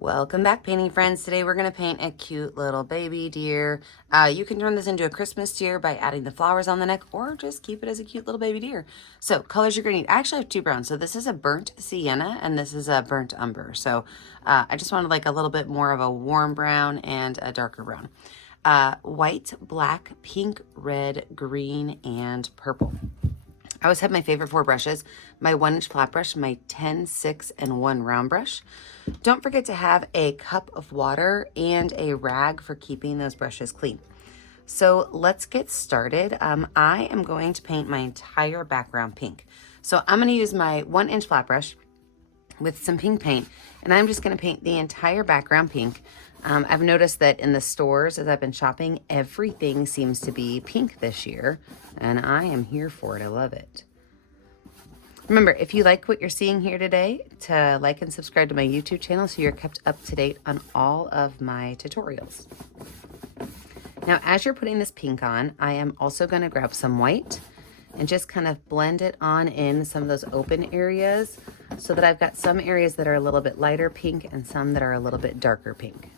Welcome back, painting friends. Today we're going to paint a cute little baby deer. You can turn this into a Christmas deer by adding the flowers on the neck, or just keep it as a cute little baby deer. So colors you're going to need. I actually have two browns. So this is a burnt sienna and this is a burnt umber. So I just wanted like a little bit more of a warm brown and a darker brown. White, black, pink, red, green, and purple. I always have my favorite four brushes, my 1-inch flat brush, my 10, 6, and 1 round brush. Don't forget to have a cup of water and a rag for keeping those brushes clean. So let's get started. I am going to paint my entire background pink. So I'm gonna use my 1-inch flat brush with some pink paint, and I'm just gonna paint the entire background pink. I've noticed that in the stores as I've been shopping, everything seems to be pink this year, and I am here for it. I love it. Remember, if you like what you're seeing here today, to like and subscribe to my YouTube channel so you're kept up to date on all of my tutorials. Now, as you're putting this pink on, I am also going to grab some white and just kind of blend it on in some of those open areas so that I've got some areas that are a little bit lighter pink and some that are a little bit darker pink.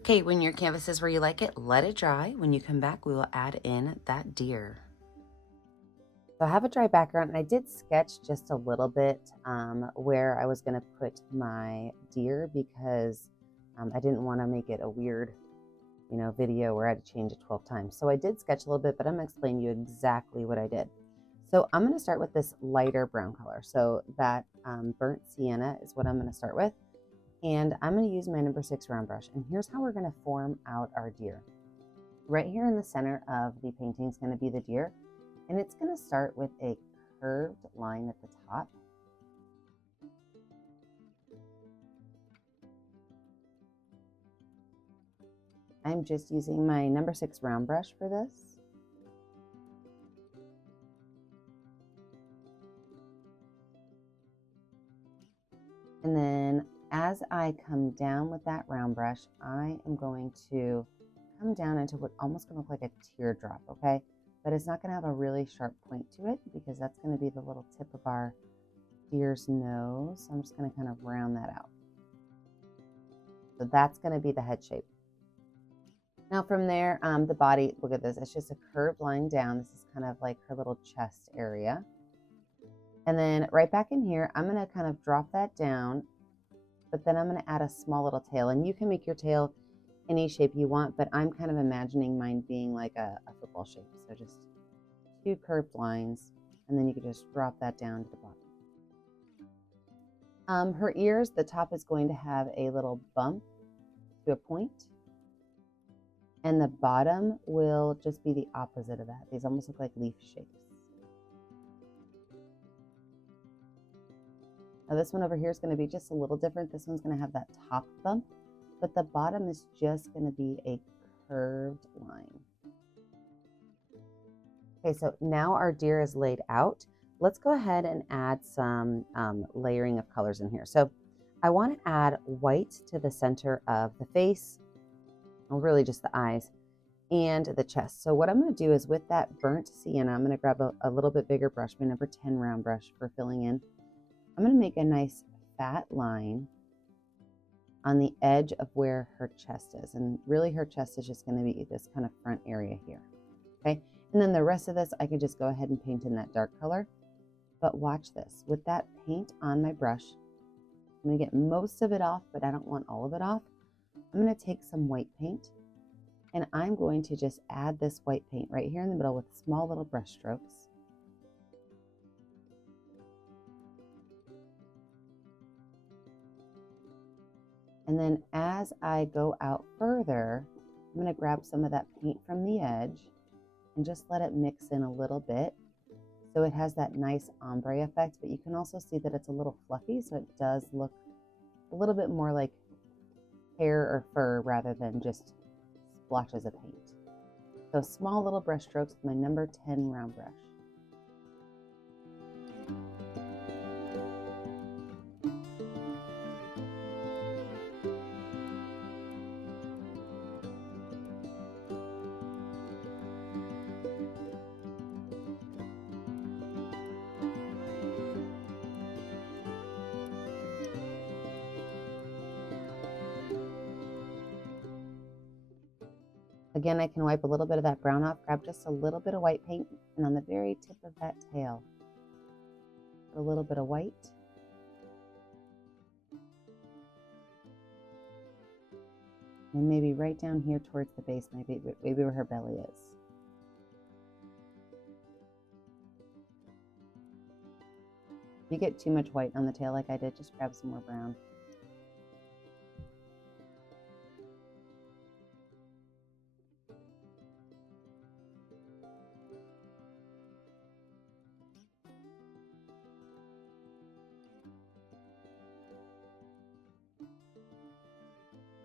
Okay, when your canvas is where you like it, let it dry. When you come back, we will add in that deer. So I have a dry background, and I did sketch just a little bit where I was going to put my deer because I didn't want to make it a weird, video where I had to change it 12 times. So I did sketch a little bit, but I'm going to explain you exactly what I did. So I'm going to start with this lighter brown color. So that burnt sienna is what I'm going to start with. And I'm going to use my number 6 round brush. And here's how we're going to form out our deer. Right here in the center of the painting is going to be the deer. And it's going to start with a curved line at the top. I'm just using my number 6 round brush for this. And then as I come down with that round brush, I am going to come down into what almost going to look like a teardrop, okay? But it's not going to have a really sharp point to it because that's going to be the little tip of our deer's nose. So I'm just going to kind of round that out. So that's going to be the head shape. Now from there, the body, look at this, it's just a curved line down. This is kind of like her little chest area. And then right back in here, I'm going to kind of drop that down, but then I'm going to add a small little tail. And you can make your tail any shape you want, but I'm kind of imagining mine being like a football shape. So just 2 curved lines, and then you can just drop that down to the bottom. Her ears, the top is going to have a little bump to a point, and the bottom will just be the opposite of that. These almost look like leaf shapes. Now this one over here is going to be just a little different. This one's going to have that top bump, but the bottom is just going to be a curved line. Okay, so now our deer is laid out. Let's go ahead and add some layering of colors in here. So I want to add white to the center of the face, well, really just the eyes, and the chest. So what I'm going to do is with that burnt sienna, I'm going to grab a little bit bigger brush, my number 10 round brush for filling in. I'm going to make a nice fat line on the edge of where her chest is. And really her chest is just going to be this kind of front area here. Okay. And then the rest of this, I could just go ahead and paint in that dark color. But watch this. With that paint on my brush, I'm going to get most of it off, but I don't want all of it off. I'm going to take some white paint, and I'm going to just add this white paint right here in the middle with small little brush strokes. And then as I go out further, I'm going to grab some of that paint from the edge and just let it mix in a little bit. So it has that nice ombre effect, but you can also see that it's a little fluffy, so it does look a little bit more like hair or fur rather than just splotches of paint. So small little brush strokes with my number 10 round brush. Again, I can wipe a little bit of that brown off, grab just a little bit of white paint, and on the very tip of that tail, a little bit of white. And maybe right down here towards the base, maybe where her belly is. If you get too much white on the tail like I did, just grab some more brown.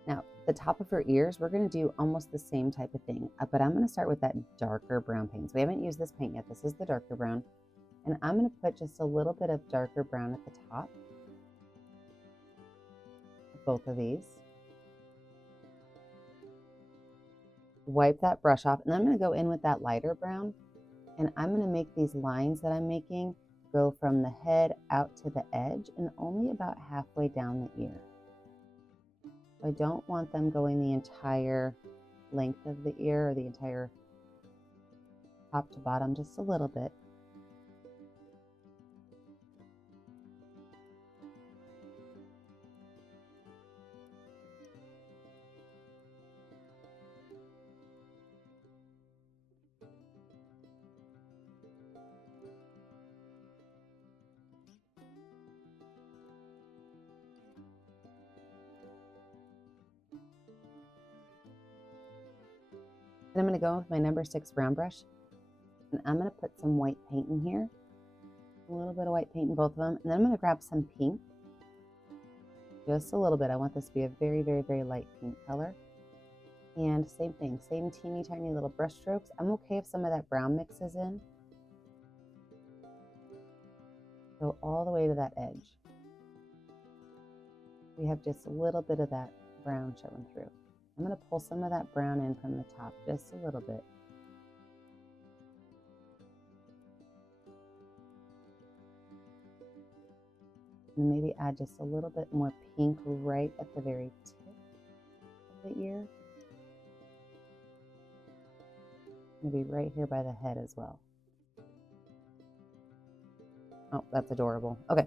Now, the top of her ears, we're going to do almost the same type of thing, but I'm going to start with that darker brown paint. So we haven't used this paint yet. This is the darker brown. And I'm going to put just a little bit of darker brown at the top of both of these. Wipe that brush off, and I'm going to go in with that lighter brown, and I'm going to make these lines that I'm making go from the head out to the edge and only about halfway down the ear. I don't want them going the entire length of the ear or the entire top to bottom, just a little bit. Then I'm going to go with my number 6 round brush, and I'm going to put some white paint in here, a little bit of white paint in both of them, and then I'm going to grab some pink, just a little bit. I want this to be a very, very, very light pink color. And same thing, same teeny tiny little brush strokes. I'm okay if some of that brown mixes in. Go all the way to that edge. We have just a little bit of that brown showing through. I'm going to pull some of that brown in from the top, just a little bit. And maybe add just a little bit more pink right at the very tip of the ear. Maybe right here by the head as well. Oh, that's adorable. Okay,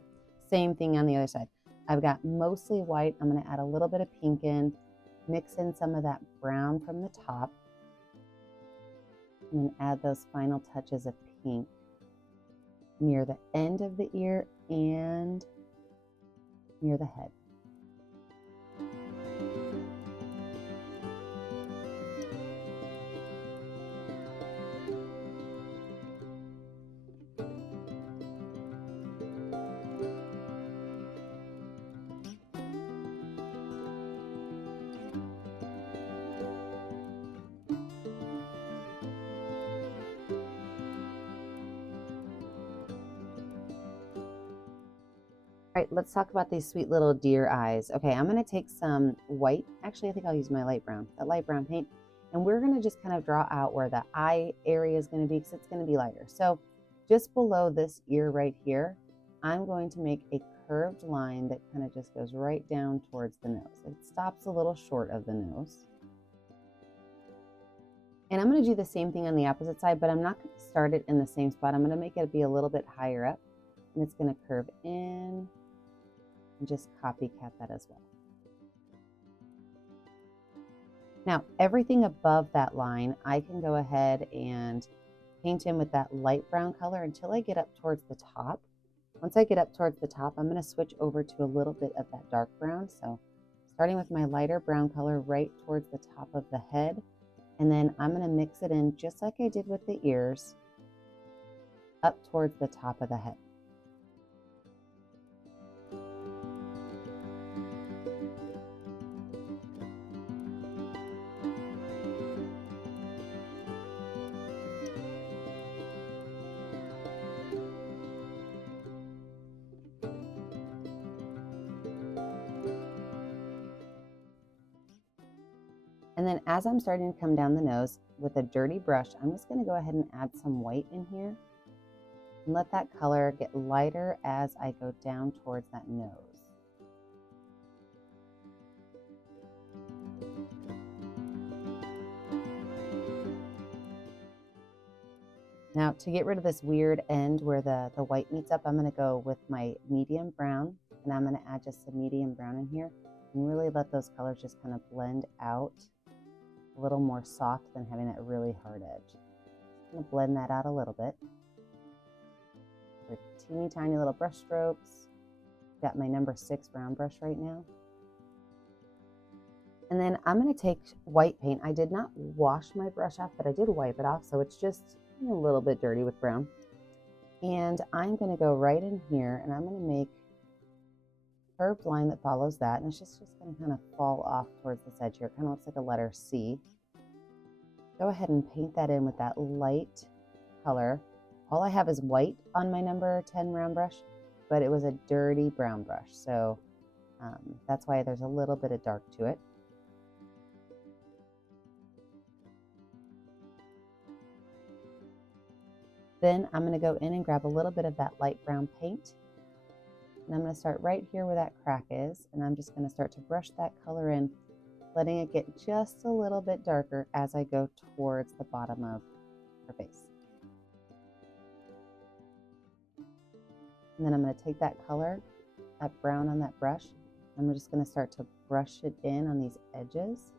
same thing on the other side. I've got mostly white. I'm going to add a little bit of pink in. Mix in some of that brown from the top, and then add those final touches of pink near the end of the ear and near the head. All right, let's talk about these sweet little deer eyes. Okay, I'm going to take some white. Actually, I think I'll use my light brown, that light brown paint. And we're going to just kind of draw out where the eye area is going to be, because it's going to be lighter. So just below this ear right here, I'm going to make a curved line that kind of just goes right down towards the nose. It stops a little short of the nose. And I'm going to do the same thing on the opposite side, but I'm not going to start it in the same spot. I'm going to make it be a little bit higher up, and it's going to curve in. And just copycat that as well. Now, everything above that line, I can go ahead and paint in with that light brown color until I get up towards the top. Once I get up towards the top, I'm going to switch over to a little bit of that dark brown. So starting with my lighter brown color right towards the top of the head, and then I'm going to mix it in just like I did with the ears up towards the top of the head. And then as I'm starting to come down the nose with a dirty brush, I'm just going to go ahead and add some white in here and let that color get lighter as I go down towards that nose. Now, to get rid of this weird end where the white meets up, I'm going to go with my medium brown, and I'm going to add just some medium brown in here and really let those colors just kind of blend out a little more soft than having that really hard edge. I'm going to blend that out a little bit. For teeny tiny little brush strokes. Got my number 6 round brush right now. And then I'm going to take white paint. I did not wash my brush off, but I did wipe it off, so it's just a little bit dirty with brown. And I'm going to go right in here and I'm going to make a curved line that follows that, and it's just going to kind of fall off towards this edge here. It kind of looks like a letter C. Go ahead and paint that in with that light color. All I have is white on my number 10 round brush, but it was a dirty brown brush, so that's why there's a little bit of dark to it. Then I'm going to go in and grab a little bit of that light brown paint, and I'm going to start right here where that crack is, and I'm just going to start to brush that color in, letting it get just a little bit darker as I go towards the bottom of her face. And then I'm going to take that color, that brown on that brush, and I'm just going to start to brush it in on these edges.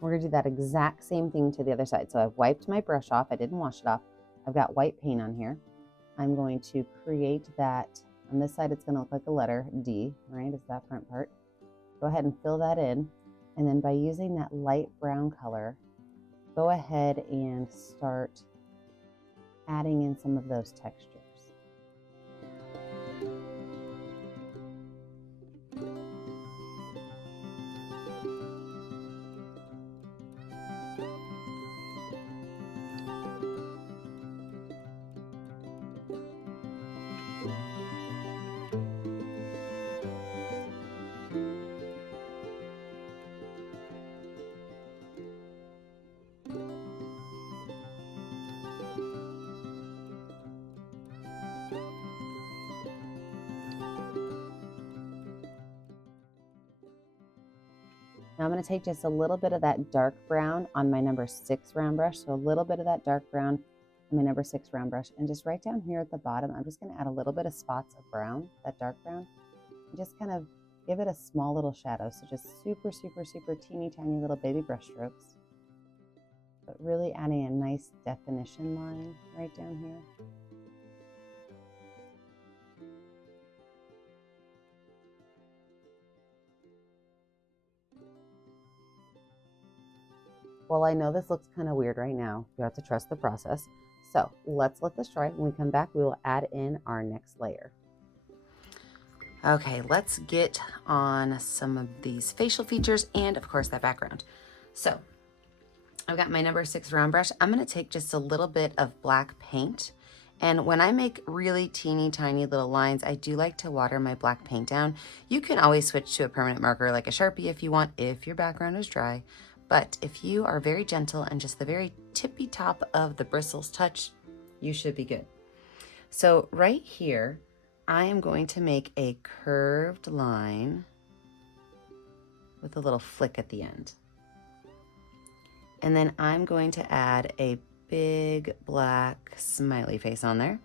We're going to do that exact same thing to the other side. So I've wiped my brush off. I didn't wash it off. I've got white paint on here. I'm going to create that. On this side, it's going to look like a letter D, right? Is that front part. Go ahead and fill that in. And then by using that light brown color, go ahead and start adding in some of those textures. Now I'm going to take just a little bit of that dark brown on my number 6 round brush. So a little bit of that dark brown on my number 6 round brush. And just right down here at the bottom, I'm just going to add a little bit of spots of brown, that dark brown. And just kind of give it a small little shadow. So just super, super, super teeny tiny little baby brush strokes. But really adding a nice definition line right down here. Well, I know this looks kind of weird right now. You have to trust the process. So let's let this dry. When we come back, we will add in our next layer. Okay, let's get on some of these facial features and of course that background. So I've got my number 6 round brush. I'm going to take just a little bit of black paint. And when I make really teeny tiny little lines, I do like to water my black paint down. You can always switch to a permanent marker like a Sharpie if you want, if your background is dry. But if you are very gentle and just the very tippy top of the bristles touch, you should be good. So right here, I am going to make a curved line with a little flick at the end. And then I'm going to add a big black smiley face on there.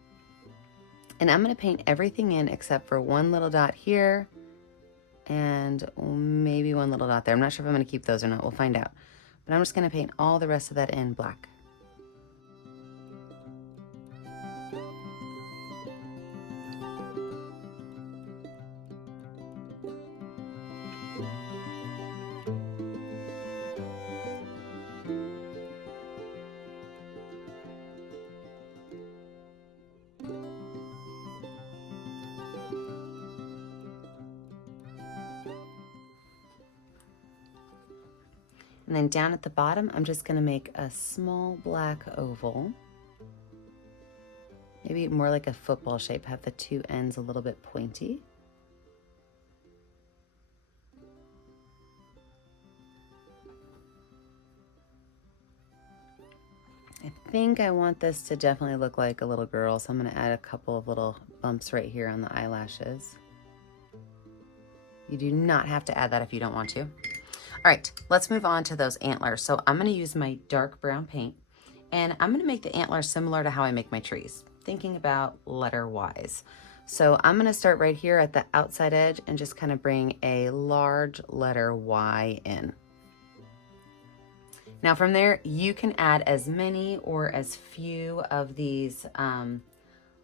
And I'm going to paint everything in except for one little dot here and maybe one little dot there. I'm not sure if I'm going to keep those or not. We'll find out. But I'm just going to paint all the rest of that in black. And then down at the bottom, I'm just gonna make a small black oval. Maybe more like a football shape, have the two ends a little bit pointy. I think I want this to definitely look like a little girl, so I'm gonna add a couple of little bumps right here on the eyelashes. You do not have to add that if you don't want to. All right, let's move on to those antlers. So I'm gonna use my dark brown paint, and I'm gonna make the antlers similar to how I make my trees, thinking about letter-wise. So I'm gonna start right here at the outside edge and just kind of bring a large letter Y in. Now from there, you can add as many or as few of these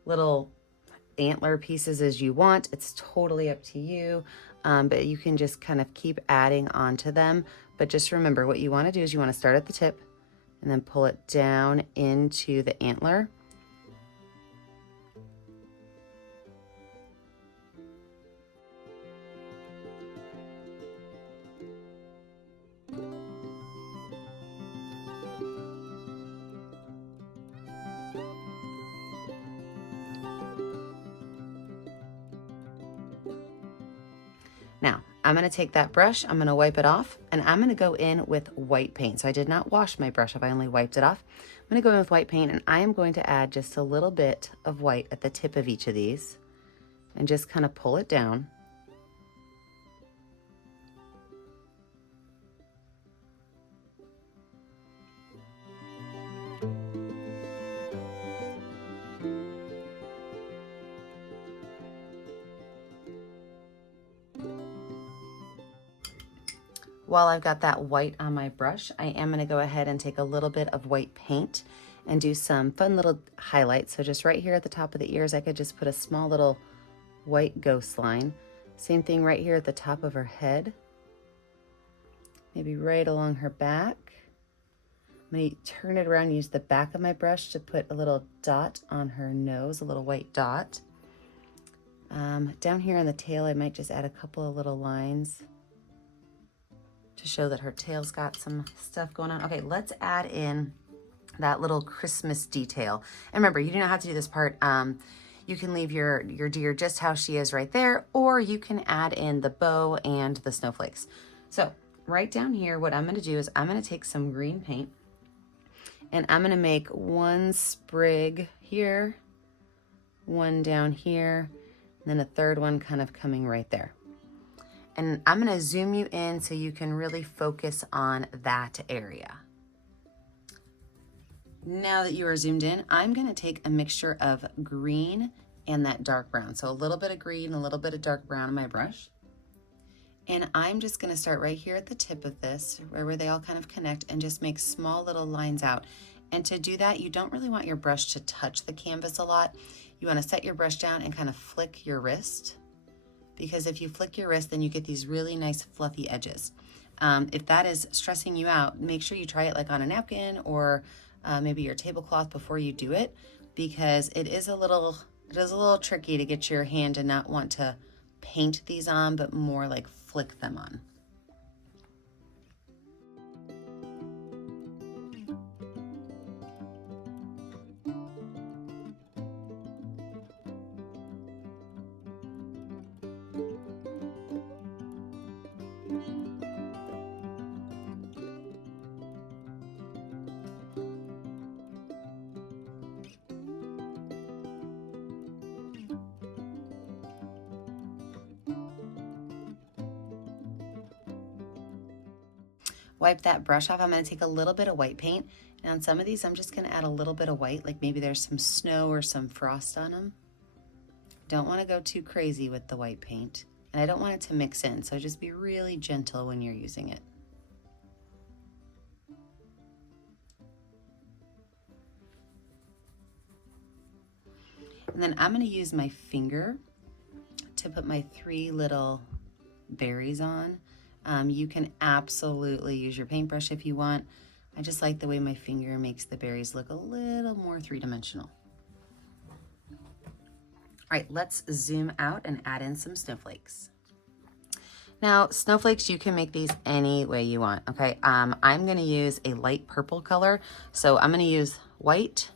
little antler pieces as you want. It's totally up to you, but you can just kind of keep adding onto them. But just remember, what you want to do is you want to start at the tip and then pull it down into the antler. Now, I'm gonna take that brush, I'm gonna wipe it off, and I'm gonna go in with white paint. So I did not wash my brush off, I only wiped it off. I'm gonna go in with white paint, and I am going to add just a little bit of white at the tip of each of these and just kind of pull it down. While I've got that white on my brush, I am gonna go ahead and take a little bit of white paint and do some fun little highlights. So just right here at the top of the ears, I could just put a small little white ghost line. Same thing right here at the top of her head. Maybe right along her back. I'm gonna turn it around and use the back of my brush to put a little dot on her nose, a little white dot. Down here on the tail, I might just add a couple of little lines to show that her tail's got some stuff going on. Okay, let's add in that little Christmas detail. And remember, you do not have to do this part. You can leave your deer just how she is right there, or you can add in the bow and the snowflakes. So right down here, what I'm gonna do is I'm gonna take some green paint and I'm gonna make one sprig here, one down here, and then a third one kind of coming right there. And I'm gonna zoom you in so you can really focus on that area. Now that you are zoomed in, I'm gonna take a mixture of green and that dark brown. So a little bit of green, a little bit of dark brown on my brush. And I'm just gonna start right here at the tip of this, where they all kind of connect, and just make small little lines out. And to do that, you don't really want your brush to touch the canvas a lot. You wanna set your brush down and kind of flick your wrist, because if you flick your wrist, then you get these really nice fluffy edges. If that is stressing you out, make sure you try it like on a napkin or maybe your tablecloth before you do it, because it is a little tricky to get your hand to not want to paint these on, but more like flick them on. Wipe that brush off. I'm going to take a little bit of white paint, and on some of these I'm just going to add a little bit of white, like maybe there's some snow or some frost on them. Don't want to go too crazy with the white paint, and I don't want it to mix in, so just be really gentle when you're using it. And then I'm going to use my finger to put my 3 little berries on. You can absolutely use your paintbrush if you want. I just like the way my finger makes the berries look a little more 3-dimensional. All right, let's zoom out and add in some snowflakes. Now, snowflakes, you can make these any way you want, okay? I'm gonna use a light purple color. So I'm gonna use white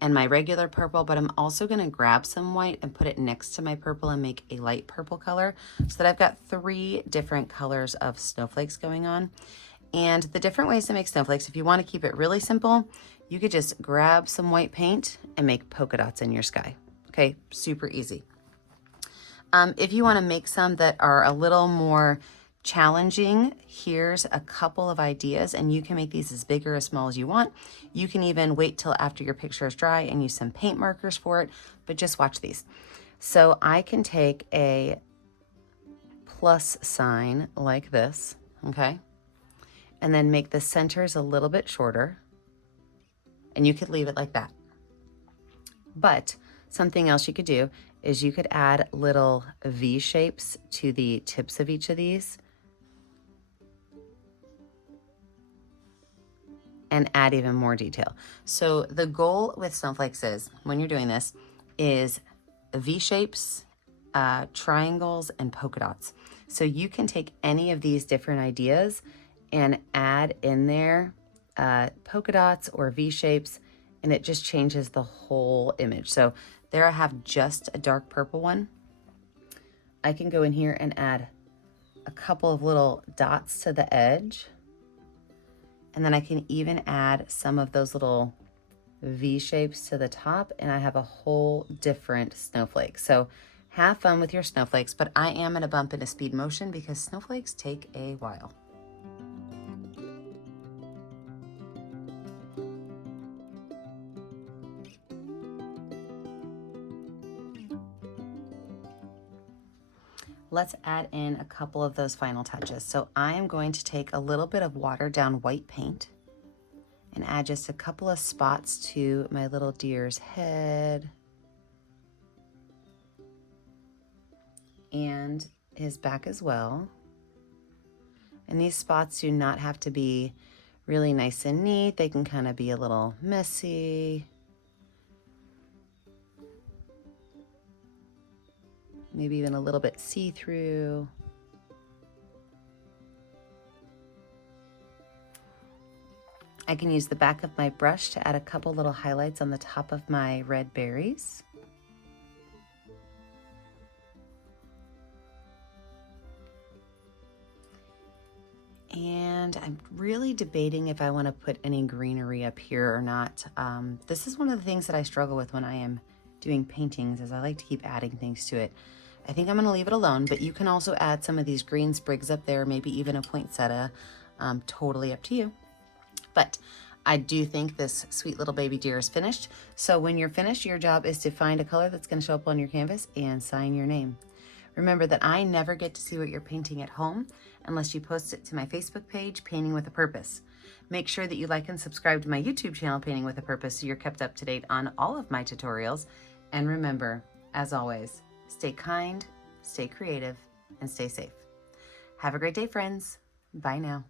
and my regular purple, but I'm also gonna grab some white and put it next to my purple and make a light purple color so that I've got 3 different colors of snowflakes going on. And the different ways to make snowflakes, if you wanna keep it really simple, you could just grab some white paint and make polka dots in your sky. Okay, super easy. If you wanna make some that are a little more challenging, here's a couple of ideas, and you can make these as big or as small as you want. You can even wait till after your picture is dry and use some paint markers for it, but just watch these. So I can take a plus sign like this, okay? And then make the centers a little bit shorter, and you could leave it like that. But something else you could do is you could add little V shapes to the tips of each of these and add even more detail. So the goal with snowflakes is, when you're doing this, is V shapes, triangles, and polka dots. So you can take any of these different ideas and add in there polka dots or V shapes, and it just changes the whole image. So there I have just a dark purple one. I can go in here and add a couple of little dots to the edge. And then I can even add some of those little V shapes to the top, and I have a whole different snowflake. So have fun with your snowflakes, but I am gonna bump into speed motion because snowflakes take a while. Let's add in a couple of those final touches. So I am going to take a little bit of watered down white paint and add just a couple of spots to my little deer's head and his back as well. And these spots do not have to be really nice and neat. They can kind of be a little messy. Maybe even a little bit see-through. I can use the back of my brush to add a couple little highlights on the top of my red berries. And I'm really debating if I want to put any greenery up here or not. This is one of the things that I struggle with when I am doing paintings, is I like to keep adding things to it. I think I'm gonna leave it alone, but you can also add some of these green sprigs up there, maybe even a poinsettia, totally up to you. But I do think this sweet little baby deer is finished. So when you're finished, your job is to find a color that's gonna show up on your canvas and sign your name. Remember that I never get to see what you're painting at home unless you post it to my Facebook page, Painting with a Purpose. Make sure that you like and subscribe to my YouTube channel, Painting with a Purpose, so you're kept up to date on all of my tutorials. And remember, as always, stay kind, stay creative, and stay safe. Have a great day, friends. Bye now.